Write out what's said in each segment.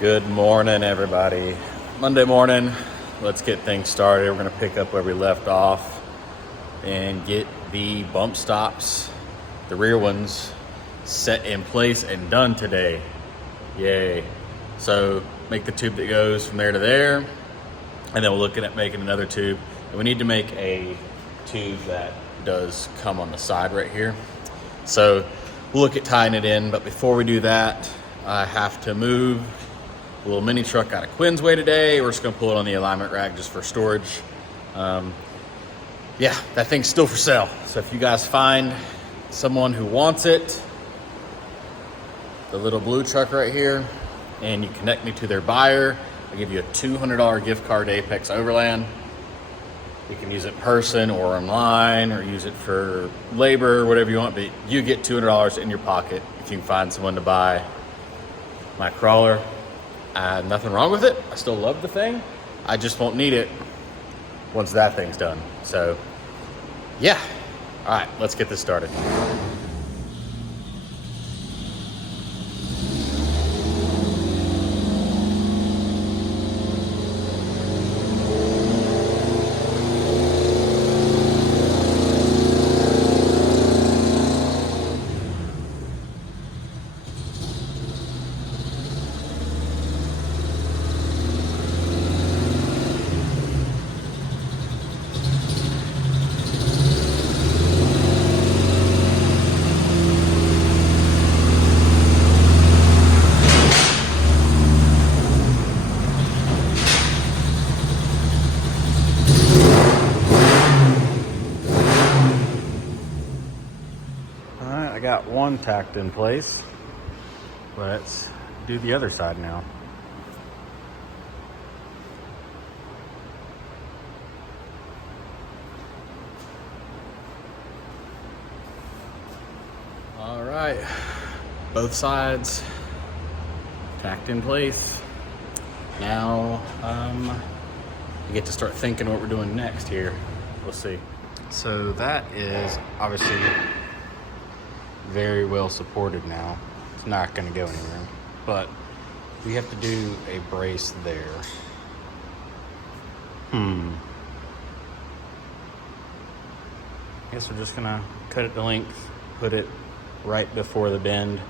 Good morning, everybody. Monday morning, let's get things started. We're gonna pick up where we left off and get the bump stops, the rear ones, set in place and done today. Yay. So make the tube that goes from there to there, and then we're looking at making another tube. And we need to make a tube that does come on the side right here. So we'll look at tying it in, but before we do that, I have to move a little mini truck out of Quinn's way today. We're just gonna pull it on the alignment rack just for storage. Yeah, that thing's still for sale. So if you guys find someone who wants it, the little blue truck right here, and you connect me to their buyer, I'll give you a $200 gift card to Apex Overland. You can use it in person or online or use it for labor, whatever you want, but you get $200 in your pocket if you can find someone to buy my crawler. Nothing wrong with it. I still love the thing. I just won't need it once that thing's done. So yeah. All right, let's get this started. I got one tacked in place. Let's do the other side now. All right, both sides tacked in place. Now we get to start thinking what we're doing next here. We'll see. So that is obviously very well supported now. It's not going to go anywhere, but we have to do a brace there. I guess we're just gonna cut it to length, put it right before the bend.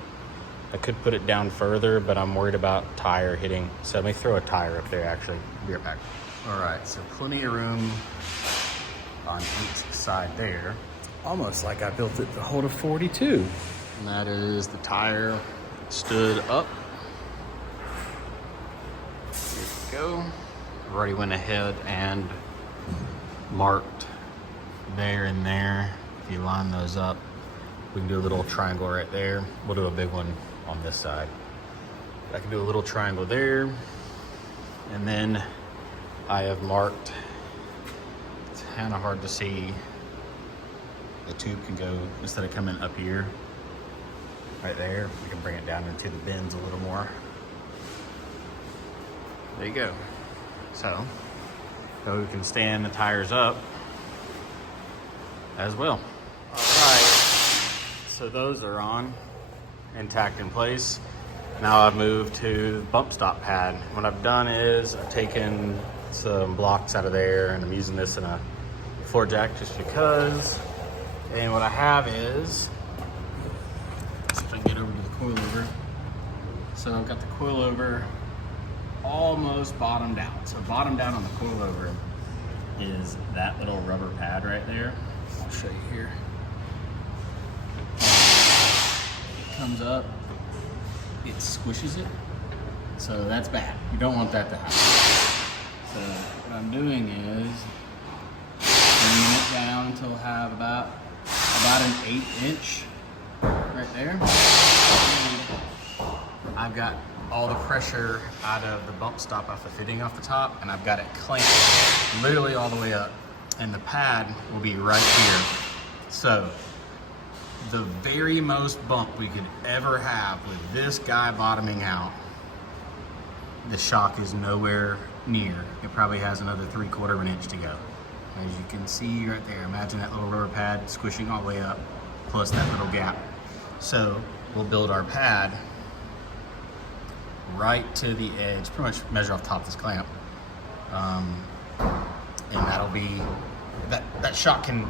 I could put it down further, but I'm worried about tire hitting. So let me throw a tire up there actually. Be right back. All right, so plenty of room on each side there. Almost like I built it to hold a 42. And that is the tire stood up. Here we go. I've already went ahead and marked there and there. If you line those up, we can do a little triangle right there. We'll do a big one on this side. I can do a little triangle there. And then I have marked, it's kind of hard to see, the tube can go, instead of coming up here, right there, we can bring it down into the bends a little more. There you go. So we can stand the tires up as well. All right, so those are on and tacked in place. Now I've moved to the bump stop pad. What I've done is I've taken some blocks out of there and I'm using this in a floor jack just because. And what I have is, let's see if I can get over to the coilover. So I've got the coilover almost bottomed out. So bottomed out on the coilover is that little rubber pad right there. I'll show you here. It comes up, it squishes it. So that's bad. You don't want that to happen. So what I'm doing is bringing it down until I have about an 1/8" right there. I've got all the pressure out of the bump stop off the fitting off the top, and I've got it clamped literally all the way up, and the pad will be right here. So the very most bump we could ever have with this guy bottoming out, the shock is nowhere near. It probably has another 3/4 inch to go. As you can see right there, imagine that little rubber pad squishing all the way up, plus that little gap. So we'll build our pad right to the edge, pretty much measure off the top of this clamp. And that'll be, that shot can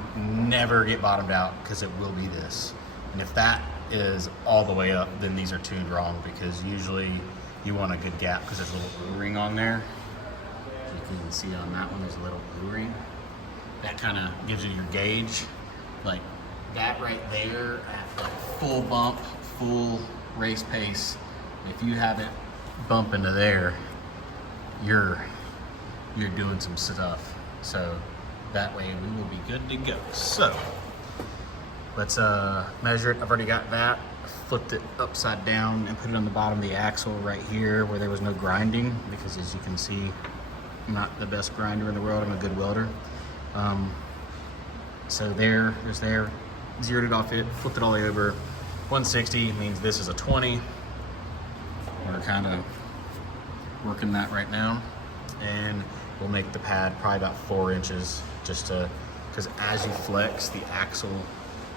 never get bottomed out because it will be this. And if that is all the way up, then these are tuned wrong, because usually you want a good gap because there's a little O-ring on there. You can see on that one, there's a little O-ring. That kind of gives you your gauge. Like that right there at like full bump, full race pace, if you have it bump into there, you're doing some stuff. So that way we will be good to go. So let's measure it. I've already got that. Flipped it upside down and put it on the bottom of the axle right here where there was no grinding, because as you can see, I'm not the best grinder in the world. I'm a good welder. So there's there. Zeroed it off it, flipped it all the way over. 160 means this is a 20. We're kind of working that right now. And we'll make the pad probably about 4 inches, just to, because as you flex, the axle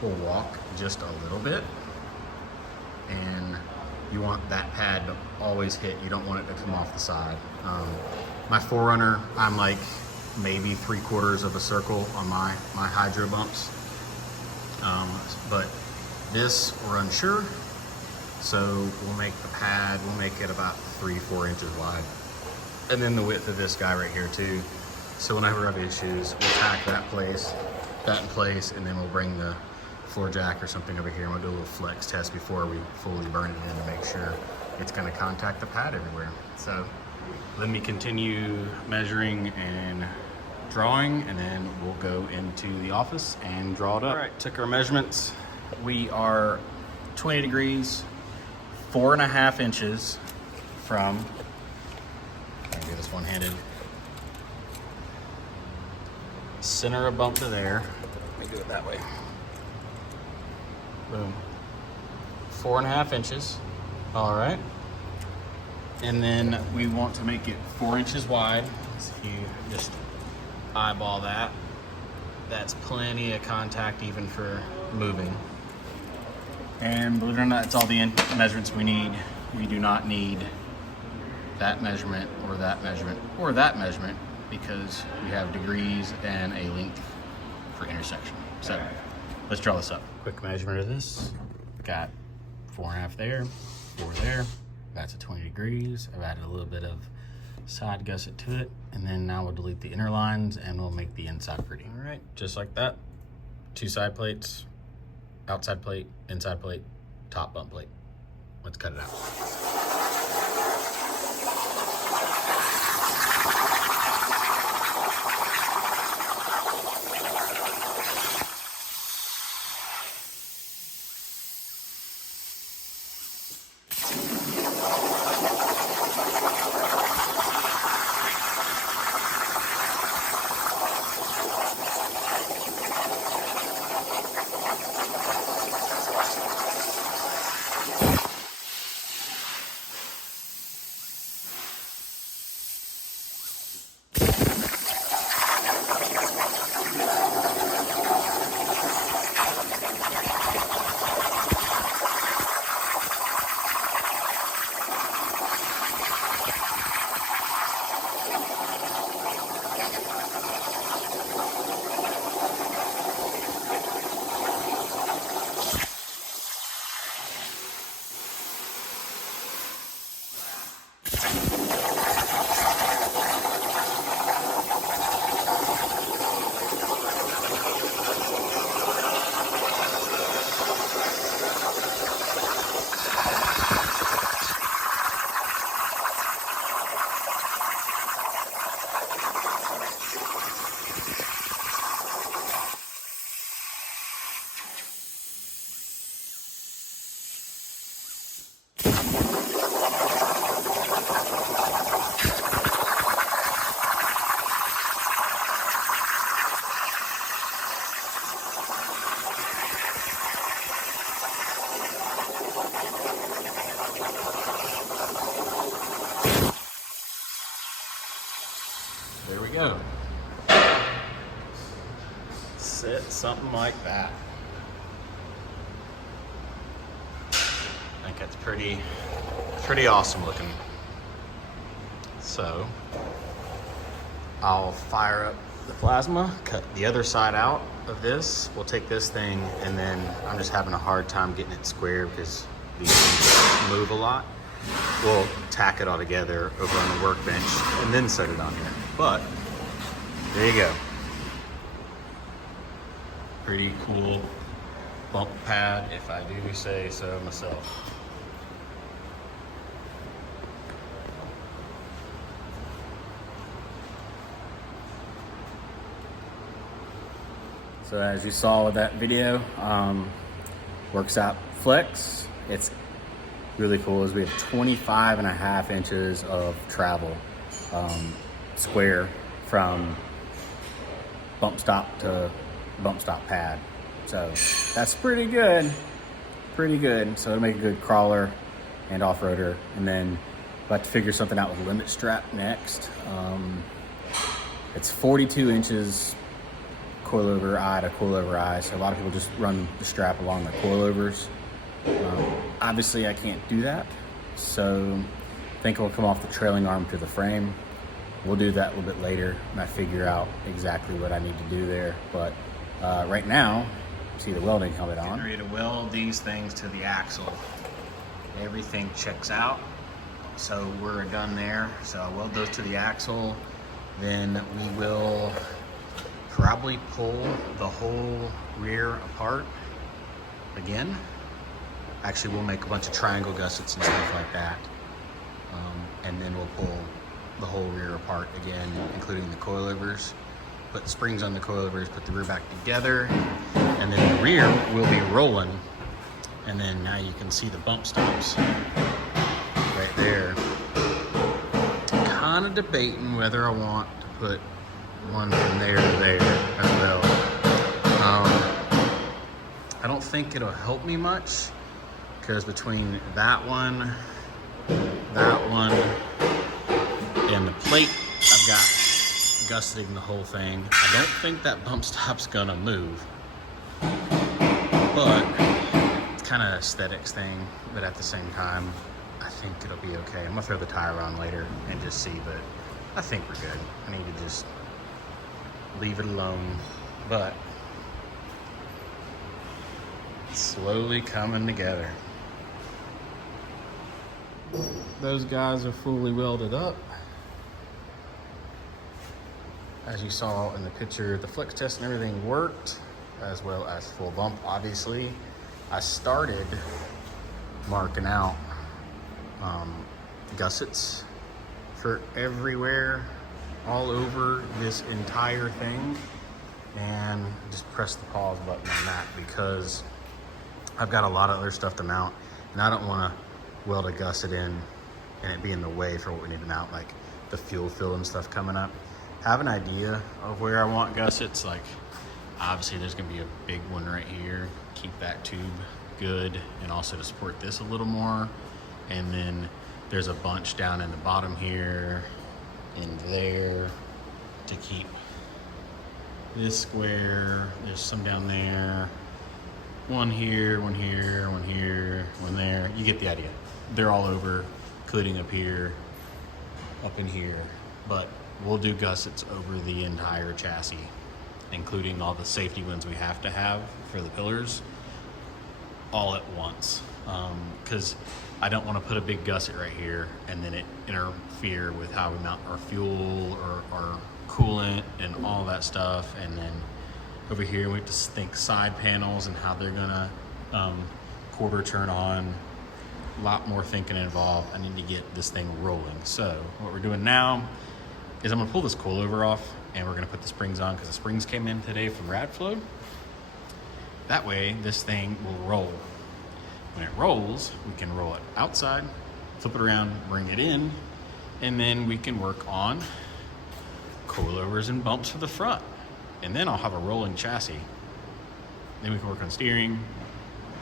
will walk just a little bit. And you want that pad to always hit. You don't want it to come off the side. My 4Runner, I'm like maybe 3/4 of a circle on my hydro bumps. But this, we're unsure. So we'll make the pad, we'll make it about 3-4 inches wide. And then the width of this guy right here too. So whenever I have issues, we'll tack that in place, and then we'll bring the floor jack or something over here, and we'll do a little flex test before we fully burn it in to make sure it's gonna contact the pad everywhere. So let me continue measuring and drawing, and then we'll go into the office and draw it up. All right, took our measurements. We are 20 degrees, 4.5 inches from, I can do this one-handed, center of bump to there. Let me do it that way. Boom. 4.5 inches. All right. And then we want to make it 4 inches wide. So if you just eyeball that, that's plenty of contact even for moving. And believe it or not, it's all the measurements we need. We do not need that measurement or that measurement or that measurement, because we have degrees and a length for intersection. So let's draw this up. Quick measurement of this. Got 4.5 there, 4 there. That's at 20 degrees. I've added a little bit of side gusset to it, and then now we'll delete the inner lines and we'll make the inside pretty. All right, just like that. 2 side plates, outside plate, inside plate, top bump plate. Let's cut it out. There we go. Sit something like that. I think that's pretty awesome looking. So I'll fire up the plasma, cut the other side out of this. We'll take this thing, and then I'm just having a hard time getting it square because these things move a lot. We'll tack it all together over on the workbench and then set it on here. But there you go. Pretty cool bump pad, if I do say so myself. So as you saw with that video, works out flex. It's really cool is we have 25.5 inches of travel square from bump stop to bump stop pad. So that's pretty good, So it'll make a good crawler and off-roader. And then we'll have to figure something out with limit strap next. It's 42 inches coilover eye to coilover eye. So a lot of people just run the strap along the coilovers. Obviously I can't do that. So I think it'll come off the trailing arm to the frame. We'll do that a little bit later when I figure out exactly what I need to do there. But right now, see the welding helmet on. Getting ready to weld these things to the axle. Everything checks out. So we're done there. So I'll weld those to the axle. Then we will probably pull the whole rear apart again. Actually, we'll make a bunch of triangle gussets and stuff like that. And then we'll pull the whole rear apart again, including the coilovers. Put springs on the coilovers, put the rear back together, and then the rear will be rolling. And then now you can see the bump stops right there. Kind of debating whether I want to put one from there to there as well. I don't think it'll help me much because between that one, and the plate I've got gusseting the whole thing, I don't think that bump stop's gonna move. But it's kind of aesthetics thing, but at the same time, I think it'll be okay. I'm gonna throw the tire on later and just see, but I think we're good. I need to just leave it alone, but it's slowly coming together. Those guys are fully welded up. As you saw in the picture, the flex test and everything worked, as well as full bump, obviously. I started marking out gussets for everywhere, all over this entire thing, and just press the pause button on that because I've got a lot of other stuff to mount, and I don't want to weld a gusset in and it be in the way for what we need to mount, like the fuel fill and stuff coming up. Have an idea of where I want gussets. Like obviously there's gonna be a big one right here, keep that tube good, and also to support this a little more. And then there's a bunch down in the bottom here and there to keep this square. There's some down there, one here, one here, one here, one there. You get the idea. They're all over, including up here, up in here. But we'll do gussets over the entire chassis, including all the safety ones we have to have for the pillars, all at once. Because I don't want to put a big gusset right here and then it interfere with how we mount our fuel or our coolant and all that stuff. And then over here we have to think side panels and how they're gonna quarter turn on. A lot more thinking involved. I need to get this thing rolling. So what we're doing now is I'm gonna pull this coilover off and we're gonna put the springs on because the springs came in today from Radflow. That way this thing will roll. When it rolls, we can roll it outside, flip it around, bring it in, and then we can work on coilovers and bumps for the front. And then I'll have a rolling chassis. Then we can work on steering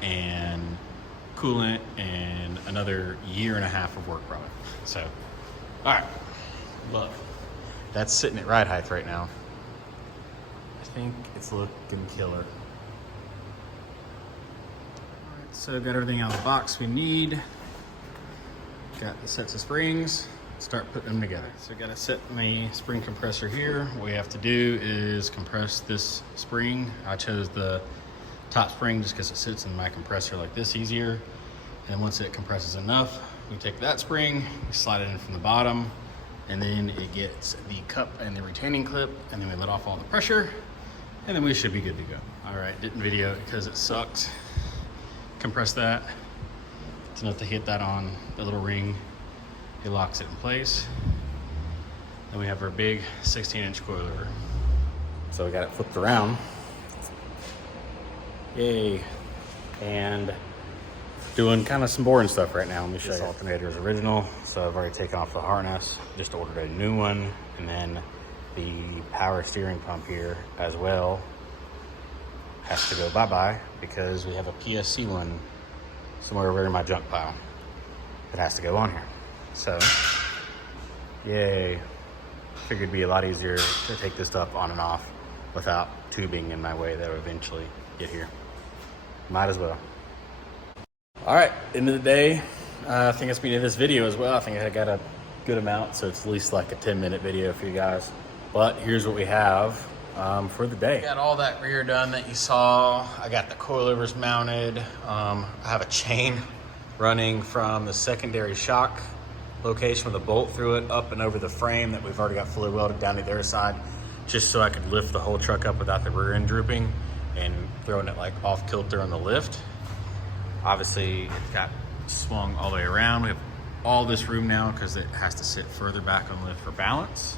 and coolant and another 1.5 years of work probably. So, all right, look, that's sitting at ride height right now. I think it's looking killer. All right, so got everything out of the box we need. Got the sets of springs, start putting them together. So I gotta set my spring compressor here. What we have to do is compress this spring. I chose the top spring just because it sits in my compressor like this easier. And once it compresses enough, we take that spring, we slide it in from the bottom, and then it gets the cup and the retaining clip, and then we let off all the pressure, and then we should be good to go. All right, didn't video it because it sucked. Compress that. It's enough to hit that on the little ring. It locks it in place. Then we have our big 16-inch coilover. So we got it flipped around. Yay. And doing kind of some boring stuff right now. Let me show you. This alternator is original, so I've already taken off the harness, just ordered a new one, and then the power steering pump here as well has to go bye-bye because we have a PSC one somewhere over in my junk pile that has to go on here. So, yay. Figured it'd be a lot easier to take this stuff on and off without tubing in my way that would eventually get here. Might as well. All right, end of the day. I think that's the end of this video as well. I think I got a good amount, so it's at least like a 10-minute video for you guys. But here's what we have for the day. I got all that rear done that you saw. I got the coilovers mounted. I have a chain running from the secondary shock location with a bolt through it up and over the frame that we've already got fully welded down to the other side, just so I could lift the whole truck up without the rear end drooping and throwing it like off kilter on the lift. Obviously it got swung all the way around. We have all this room now because it has to sit further back on the lift for balance.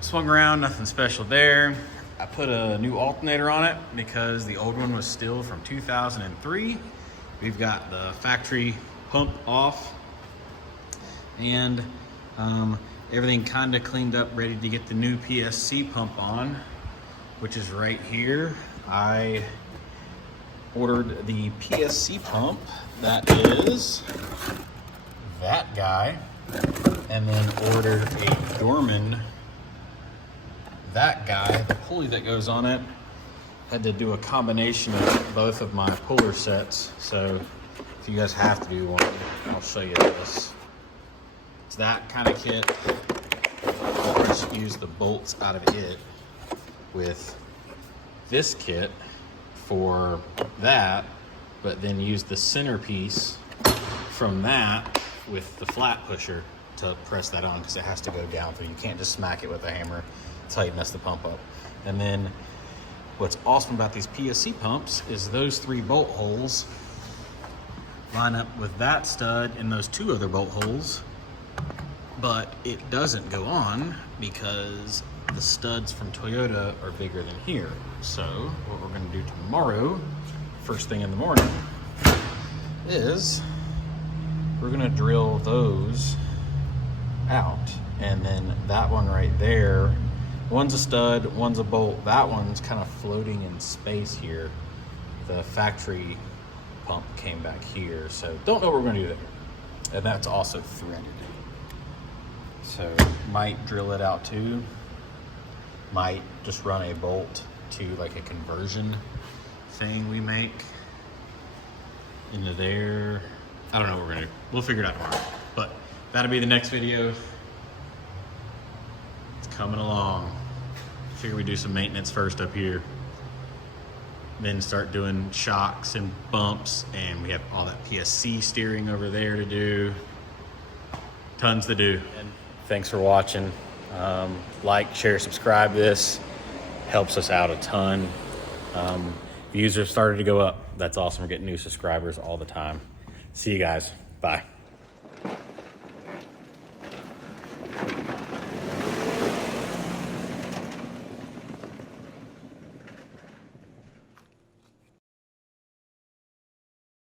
Swung around, nothing special there. I put a new alternator on it because the old one was still from 2003. We've got the factory pump off, and everything kind of cleaned up, ready to get the new PSC pump on, which is right here. I ordered the PSC pump, that is that guy, and then ordered a Dorman, that guy, the pulley that goes on it. Had to do a combination of both of my puller sets, so if you guys have to do one, I'll show you this. It's that kind of kit. I'll just use the bolts out of it with this kit for that, but then use the centerpiece from that with the flat pusher to press that on because it has to go down, so you can't just smack it with a hammer. That's how you mess the pump up. And then what's awesome about these PSC pumps is those 3 bolt holes line up with that stud and those 2 other bolt holes, but it doesn't go on because the studs from Toyota are bigger than here. So what we're gonna do tomorrow, first thing in the morning, is we're gonna drill those out, and then that one right there, one's a stud, one's a bolt, that one's kind of floating in space here. The factory pump came back here, so don't know what we're gonna do there. And that's also threaded. So might drill it out too. Might just run a bolt to like a conversion thing we make into there. I don't know what we're gonna do. We'll figure it out tomorrow. But that'll be the next video. It's coming along. Figure we do some maintenance first up here, then start doing shocks and bumps, and we have all that PSC steering over there to do. Tons to do. And thanks for watching. Like, share, subscribe. This helps us out a ton. Views have started to go up. That's awesome. We're getting new subscribers all the time. See you guys. Bye.